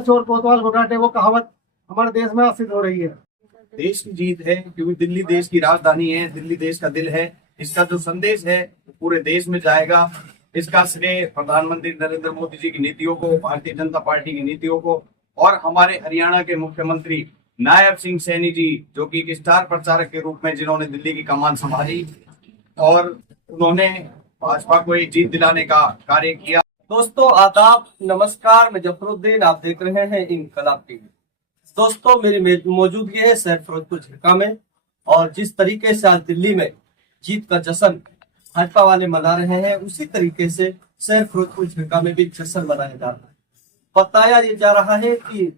चोर कोतवाल घुटाटे वो कहावत हमारे देश में सिद्ध हो रही है। देश की जीत है, क्योंकि दिल्ली देश की राजधानी है, दिल्ली देश का दिल है। इसका जो संदेश है पूरे देश में जाएगा। इसका श्रेय प्रधानमंत्री नरेंद्र मोदी जी की नीतियों को, भारतीय जनता पार्टी की नीतियों को, और हमारे हरियाणा के मुख्यमंत्री नायब सिंह सैनी जी, जो कि एक स्टार प्रचारक के रूप में जिन्होंने दिल्ली की कमान संभाली और उन्होंने भाजपा को एक जीत दिलाने का कार्य किया। दोस्तों आदाब, नमस्कार, मैं जफरुद्दीन, आप देख रहे हैं इनकलाब टीवी। दोस्तों मेरी मौजूदगी है शहर फिरोजपुर झिरका में, और जिस तरीके से आज दिल्ली में जीत का जश्न भाजपा वाले मना रहे हैं, उसी तरीके से शहर फिरोजपुर झिरका में भी जश्न मनाया जा रहा है। बताया ये जा रहा है कि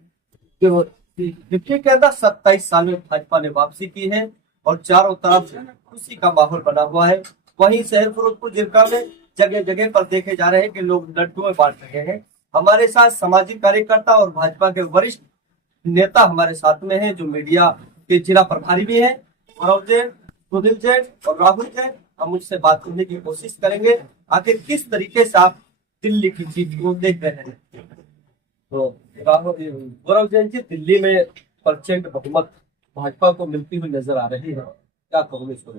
दिल्ली के अंदर 27 साल में भाजपा ने वापसी की है और चारों तरफ खुशी का माहौल बना हुआ है। वहीं शहर फिरोजपुर झिरका में जगह जगह पर देखे जा रहे हैं कि लोग लड्डू में बांट रहे हैं। हमारे साथ सामाजिक कार्यकर्ता और भाजपा के वरिष्ठ नेता हमारे साथ में हैं, जो मीडिया के जिला प्रभारी भी हैं, गौरव जैन, सुनील जैन और राहुल जैन। हम उनसे बात करने की कोशिश करेंगे आखिर किस तरीके से आप दिल्ली की जीत को देख रहे हैं। तो गौरव जैन जी, दिल्ली में प्रचंड बहुमत भाजपा को मिलती हुई नजर आ रही है, क्या कहोगे इसको?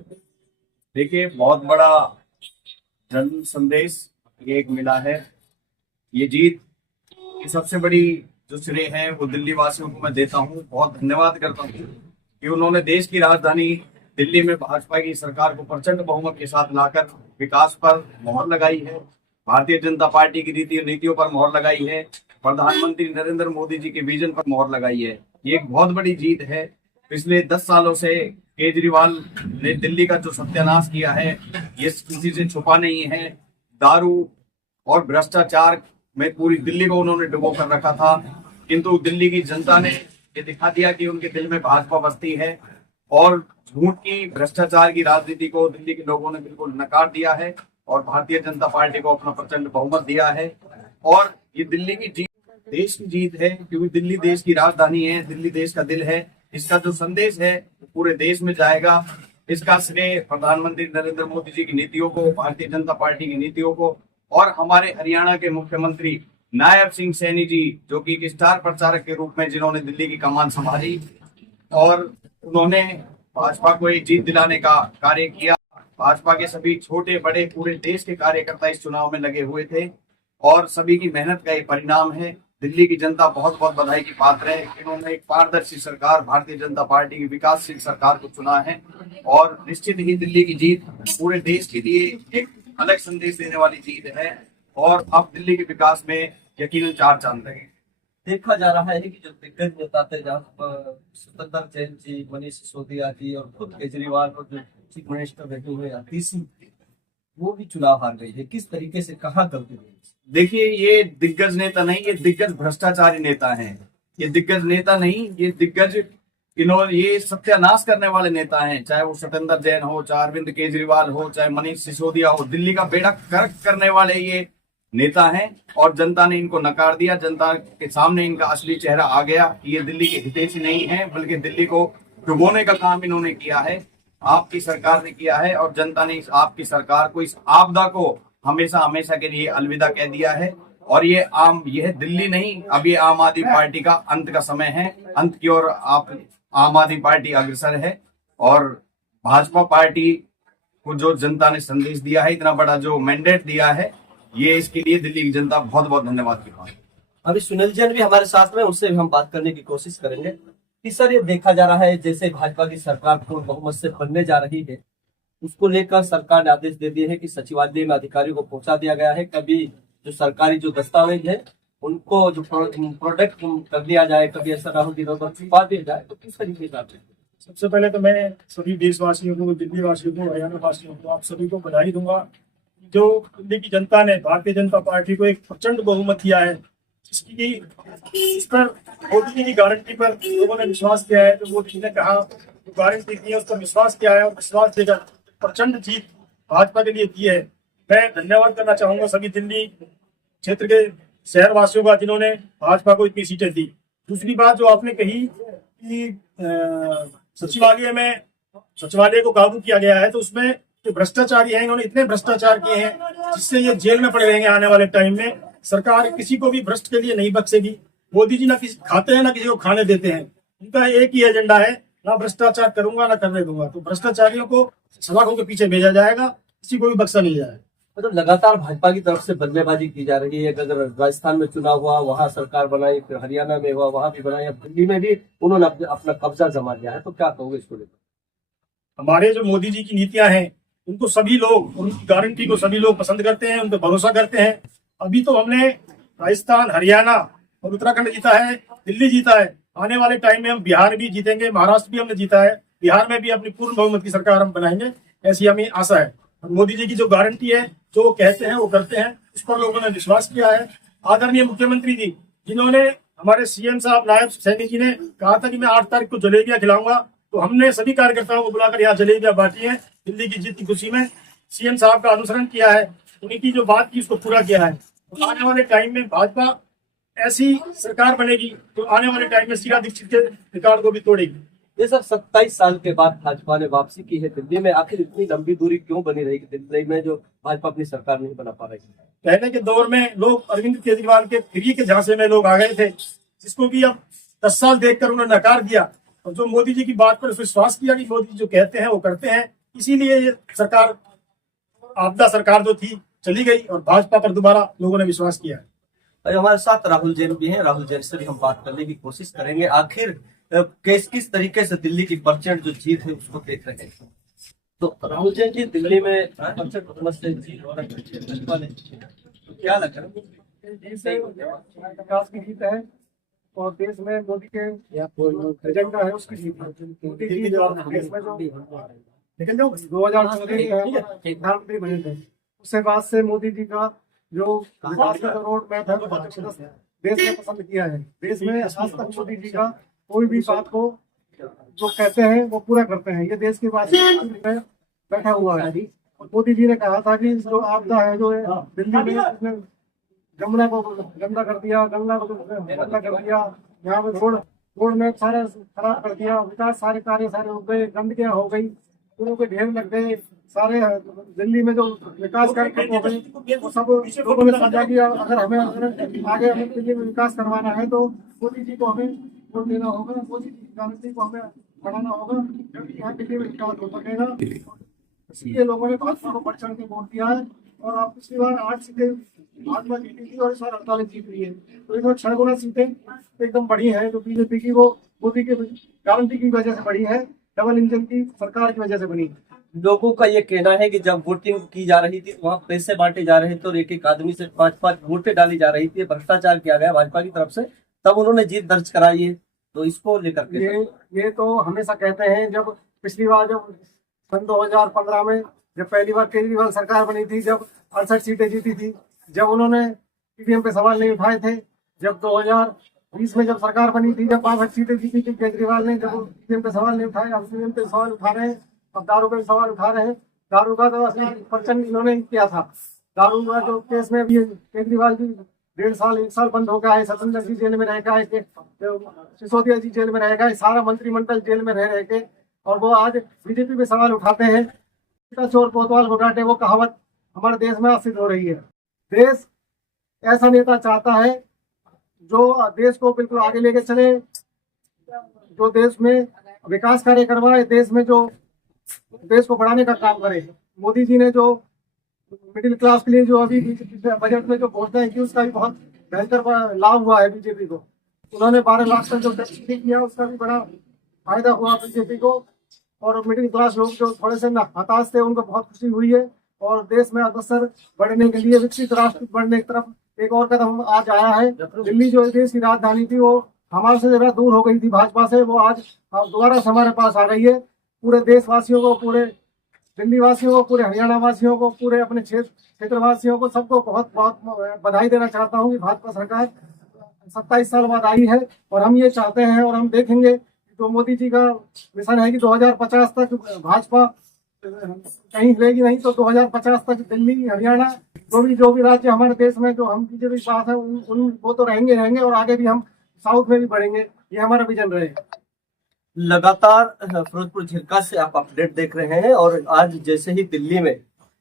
देखिए, बहुत बड़ा जन संदेश ये एक मिला है। ये जीत की सबसे बड़ी जो श्रेय है वो दिल्ली वासियों को मैं देता हूँ। बहुत धन्यवाद करता हूँ कि उन्होंने देश की राजधानी दिल्ली में भाजपा की सरकार को प्रचंड बहुमत के साथ लाकर विकास पर मोहर लगाई है, भारतीय जनता पार्टी की नीतियों पर मोहर लगाई है, प्रधानमंत्री नरेंद्र मोदी जी के विजन पर मोहर लगाई है। ये एक बहुत बड़ी जीत है। पिछले 10 सालों से केजरीवाल ने दिल्ली का जो सत्यानाश किया है ये किसी से छुपा नहीं है। दारू और भ्रष्टाचार में पूरी दिल्ली को उन्होंने डुबो कर रखा था, किंतु दिल्ली की जनता ने ये दिखा दिया कि उनके दिल में भाजपा बसती है, और झूठ की, भ्रष्टाचार की राजनीति को दिल्ली के लोगों ने बिल्कुल नकार दिया है और भारतीय जनता पार्टी को अपना प्रचंड बहुमत दिया है। और ये दिल्ली की जीत देश की जीत है, क्योंकि दिल्ली देश की राजधानी है, दिल्ली देश का दिल है। इसका जो संदेश है पूरे देश में जाएगा। इसका श्रेय प्रधानमंत्री नरेंद्र मोदी जी की नीतियों को, भारतीय जनता पार्टी की नीतियों को, और हमारे हरियाणा के मुख्यमंत्री नायब सिंह सैनी जी, जो कि एक स्टार प्रचारक के रूप में जिन्होंने दिल्ली की कमान संभाली और उन्होंने भाजपा को एक जीत दिलाने का कार्य किया। भाजपा के सभी छोटे बड़े पूरे देश के कार्यकर्ता इस चुनाव में लगे हुए थे और सभी की मेहनत का ये परिणाम है। दिल्ली की जनता बहुत बहुत बधाई की पात्र है। इन्होंने एक पारदर्शी सरकार, भारतीय जनता पार्टी की विकासशील सरकार को चुना है, और निश्चित ही दिल्ली की जीत पूरे देश के लिए एक अलग संदेश देने वाली जीत है, और अब दिल्ली के विकास में यकीनन 4 चांद लगेंगे। देखा जा रहा है कि जो दिग्गज नेता थे, स्वतंत्र जैन जी, मनीष सिसोदिया जी और खुद केजरीवाल और जो चीफ मिनिस्टर रहे हुए आतिश सिंह, वो भी चुनाव हार गई है। किस तरीके से, कहाँ गलती हुई? देखिए, ये दिग्गज नेता नहीं, ये दिग्गज भ्रष्टाचारी नेता हैं। ये दिग्गज नेता नहीं, ये दिग्गज ये सत्यानाश करने वाले नेता हैं। चाहे वो स्वतंत्र जैन हो, चाहे अरविंद केजरीवाल हो, चाहे मनीष सिसोदिया हो, दिल्ली का बेड़ा गर्क करने वाले ये नेता हैं, और जनता ने इनको नकार दिया। जनता के सामने इनका असली चेहरा आ गया। ये दिल्ली के हितैषी नहीं है, बल्कि दिल्ली को डुबोने का काम इन्होंने किया है, आपकी सरकार ने किया है, और जनता ने इस आपकी सरकार को, इस आपदा को हमेशा हमेशा के लिए अलविदा कह दिया है। और यह दिल्ली नहीं, अब ये आम आदमी पार्टी का अंत का समय है। अंत की ओर आम आदमी पार्टी अग्रसर है, और भाजपा पार्टी को जो जनता ने संदेश दिया है, इतना बड़ा जो मैंडेट दिया है, ये इसके लिए दिल्ली की जनता बहुत बहुत धन्यवाद की बात। अभी सुनील जैन भी हमारे साथ में, उनसे हम बात करने की कोशिश करेंगे कि सर, ये देखा जा रहा है जैसे भाजपा की सरकार पूर्ण बहुमत से बनने जा रही है, उसको लेकर सरकार ने आदेश दे दिए है कि सचिवालय में अधिकारियों को पहुंचा दिया गया है। कभी जो सरकारी जो दस्तावेज है उनको जो प्रोडक्ट कर दिया जाए, कभी ऐसा ना हो कि छुपा दिया जाए, तो किस तरीके से? सबसे पहले तो मैं सभी देशवासियों को, दिल्ली वासियों को, हरियाणा वासियों को, आप सभी को बधाई दूंगा। जो दिल्ली की जनता ने भारतीय जनता पार्टी को एक प्रचंड बहुमत दिया है, जिसकी इस पर मोदी जी की गारंटी पर लोगों ने विश्वास किया है। तो मोदी जी ने कहा, गारंटी दी है, उस पर विश्वास किया है, और विश्वास देकर प्रचंड जीत भाजपा के लिए दी है। मैं धन्यवाद करना चाहूंगा सभी दिल्ली क्षेत्र के शहर वासियों का, जिन्होंने भाजपा को इतनी सीटें दी। दूसरी बात जो आपने कही कि सचिवालय को काबू किया गया है, तो उसमें जो भ्रष्टाचारी हैं, इन्होंने इतने भ्रष्टाचार किए हैं जिससे ये जेल में पड़े रहेंगे आने वाले टाइम में। सरकार किसी को भी भ्रष्ट के लिए नहीं बख्शेगी। मोदी जी ना किसी खाते हैं ना किसी को खाने देते हैं। उनका एक ही एजेंडा है, ना भ्रष्टाचार करूंगा ना करने दूंगा। तो भ्रष्टाचारियों को सलाखों के पीछे भेजा जाएगा, किसी को भी बख्शा नहीं जाएगा। मतलब लगातार भाजपा की तरफ से बल्लेबाजी की जा रही है। अगर राजस्थान में चुनाव हुआ वहां सरकार बनाई, फिर हरियाणा में हुआ वहां भी बनाई, अब दिल्ली में भी उन्होंने अपना कब्जा जमा लिया है, तो क्या कहोगे इसको लेकर? हमारे जो मोदी जी की नीतियां हैं उनको सभी लोग, उनकी गारंटी को सभी लोग पसंद करते हैं, उन पर भरोसा करते हैं। अभी तो हमने राजस्थान, हरियाणा और उत्तराखंड जीता है, दिल्ली जीता है। आने वाले टाइम में हम बिहार भी जीतेंगे, महाराष्ट्र भी हमने जीता है, बिहार में भी अपनी पूर्ण बहुमत की सरकार हम बनाएंगे, ऐसी हमें आशा है। और मोदी जी की जो गारंटी है, जो वो कहते हैं वो करते हैं, उस पर लोगों ने विश्वास किया है। आदरणीय मुख्यमंत्री जी, जिन्होंने हमारे सीएम साहब, नायब सैनी जी ने कहा था कि मैं 8 तारीख को जलेबियां खिलाऊंगा, तो हमने सभी कार्यकर्ताओं को बुलाकर यहाँ जलेबियां बांटी है दिल्ली की जीत की खुशी में। सीएम साहब का अनुसरण किया है, उनकी जो बात की उसको पूरा किया है। तो आने वाले टाइम में भाजपा ऐसी सरकार बनेगी तो आने वाले टाइम में शीला दीक्षित के रिकॉर्ड को भी तोड़ेगी। ये सब 27 साल के बाद भाजपा ने वापसी की है दिल्ली में। आखिर इतनी लंबी दूरी क्यों बनी रही दिल्ली में, जो भाजपा अपनी सरकार नहीं बना पा रही? पहले के दौर में लोग अरविंद केजरीवाल के फ्री के झांसे में लोग आ गए थे, जिसको कि अब 10 साल देखकर उन्होंने नकार दिया। और जो मोदी जी की बात पर विश्वास किया कि मोदी जी जो कहते हैं वो करते हैं, इसीलिए ये सरकार, आपदा सरकार जो थी, चली गई और भाजपा पर दोबारा लोगों ने विश्वास किया है। और हमारे साथ राहुल जैन भी हैं। राहुल जैन से भी हम बात करने की कोशिश करेंगे। आखिर किस तरीके से दिल्ली की परसेंट जो जीत है उसको देख रहे हैं? तो राहुल जैन जी, दिल्ली में परसेंट बहुमत से जीत हो रही है भाजपा ने, तो क्या लग रहा है? विकास की जीत है और देश में मोदी के एजेंडा है उसकी जीत है। मोदी जी जो देश में जो लेकिन जो 2014 में प्रधानमंत्री बने थे, उसके बाद से मोदी जी का जो विकास का रोड मैप है वो देश में पसंद किया है। देश में आज तक मोदी जी का कोई भी बात को जो कहते हैं वो पूरा करते हैं। ये देश की बात में बैठा हुआ है। मोदी जी ने कहा था कि जो आपदा है जो दिल्ली में, उसने जमुना को गंदा कर दिया, गंगा को गंदा कर दिया, यहाँ पे रोड में सारा खराब कर दिया, विकास सारे कार्य सारे हो गए, गंदगियां हो गई, पूरों के ढेर लग गए, सारे दिल्ली में जो विकास कार्यक्रम हो गए वो सब लोगों ने समझा कि अगर आगे हमें दिल्ली में विकास करवाना है तो मोदी जी को हमें वोट देना होगा, मोदी जी की गारंटी को हमें बढ़ाना होगा, क्योंकि यहाँ दिल्ली में विकास हो सकेगा। इसलिए लोगों ने भाजपा को बढ़ चढ़ के वोट दिया है। और आप पिछली बार 8 सीटें भाजपा जीती थी और इस बार 48 जीत रही है, तो इसमें 6 गुना सीटें एकदम बढ़ी है, जो बीजेपी की वो मोदी की गारंटी की वजह से बढ़ी है, डबल इंजन की सरकार की वजह से बनी। लोगों का ये कहना है कि जब वोटिंग की जा रही थी वहाँ पैसे बांटे जा रहे थे और एक आदमी से 5-5 वोटें डाली जा रही थी, भ्रष्टाचार किया गया भाजपा की तरफ से, तब उन्होंने जीत दर्ज कराई है। तो इसको लेकर के ये तो हमेशा कहते हैं। जब पिछली बार जब सन 2015 में जब पहली बार केजरीवाल सरकार बनी थी, जब 68 सीटें जीती थी, जब उन्होंने ईवीएम पे सवाल नहीं उठाए थे, जब 2020 में जब सरकार बनी थी, जब 65 सीटें जीती थी केजरीवाल ने, जब ईवीएम पे सवाल नहीं उठाए, अब ईवीएम पे सवाल उठा रहे हैं, अब दारू पे सवाल उठा रहे हैं। दारू का तो 80% इन्होंने किया था। दारू का जो केस में भी केजरीवाल जी 1.5 साल 1 साल बंद हो गया है, सतेंद्र जी जेल में रह गए, सिसोदिया जी जेल में रह गए, सारा मंत्रिमंडल जेल में रह के, और वो आज बीजेपी पे सवाल उठाते हैं। चोर कोतवाल को डांटे, वो कहावत हमारे देश में सिद्ध हो रही है। देश ऐसा नेता चाहता है जो देश को बिल्कुल आगे लेके चले, जो देश में विकास कार्य करवाए, देश में जो देश को बढ़ाने का काम करे। मोदी जी ने जो मिडिल क्लास के लिए जो अभी बजट में जो घोषणा की, उसका भी बहुत बेहतर लाभ हुआ है बीजेपी को। उन्होंने 12 लाख का जो सब्सिडी किया, उसका भी बड़ा फायदा हुआ बीजेपी को। और मिडिल क्लास लोग जो थोड़े से हताश थे, उनको बहुत खुशी हुई है। और देश में अग्रसर बढ़ने के लिए, विकसित राष्ट्र बढ़ने की तरफ एक और कदम आज आया है। दिल्ली जो देश की राजधानी थी, वो हमारे से जरा दूर हो गई थी भाजपा से, वो आज दोबारा से हमारे पास आ रही है। पूरे देशवासियों को, पूरे दिल्ली वासियों को, पूरे हरियाणा वासियों को, पूरे अपने क्षेत्र वासियों को, सबको बहुत बहुत बधाई देना चाहता हूँ कि भाजपा सरकार 27 साल बाद आई है। और हम ये चाहते हैं और हम देखेंगे, जो मोदी जी का मिशन है कि 2050 तक भाजपा कहीं हिलेगी नहीं, तो 2050 तक दिल्ली, हरियाणा, जो भी राज्य हमारे देश में जो हम बीजेपी के पास है, वो तो रहेंगे और आगे भी हम साउथ में भी बढ़ेंगे। ये हमारा विजन रहेगा। लगातार फिरोजपुर झिरका से आप अपडेट देख रहे हैं। और आज जैसे ही दिल्ली में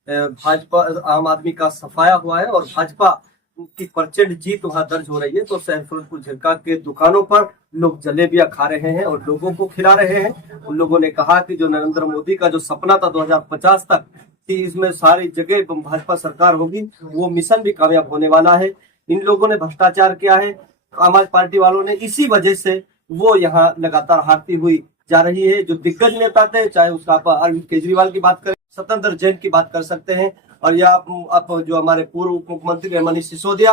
भाजपा, आम आदमी का सफाया हुआ है और भाजपा की प्रचंड जीत वहां दर्ज हो रही है, तो शहर फिरोजपुर झिरका के दुकानों पर लोग जलेबियां खा रहे हैं और लोगों को खिला रहे हैं। उन लोगों ने कहा कि जो नरेंद्र मोदी का जो सपना था 2050 तक कि इसमें सारी जगह भाजपा सरकार होगी, वो मिशन भी कामयाब होने वाला है। इन लोगों ने भ्रष्टाचार किया है, आम आदमी पार्टी वालों ने, इसी वजह से वो यहाँ लगातार हारती हुई जा रही है। जो दिग्गज नेता थे, चाहे उसका आप अरविंद केजरीवाल की बात करें, सत्येंद्र जैन की बात कर सकते हैं, और या आप जो हमारे पूर्व मुख्यमंत्री मनीष सिसोदिया,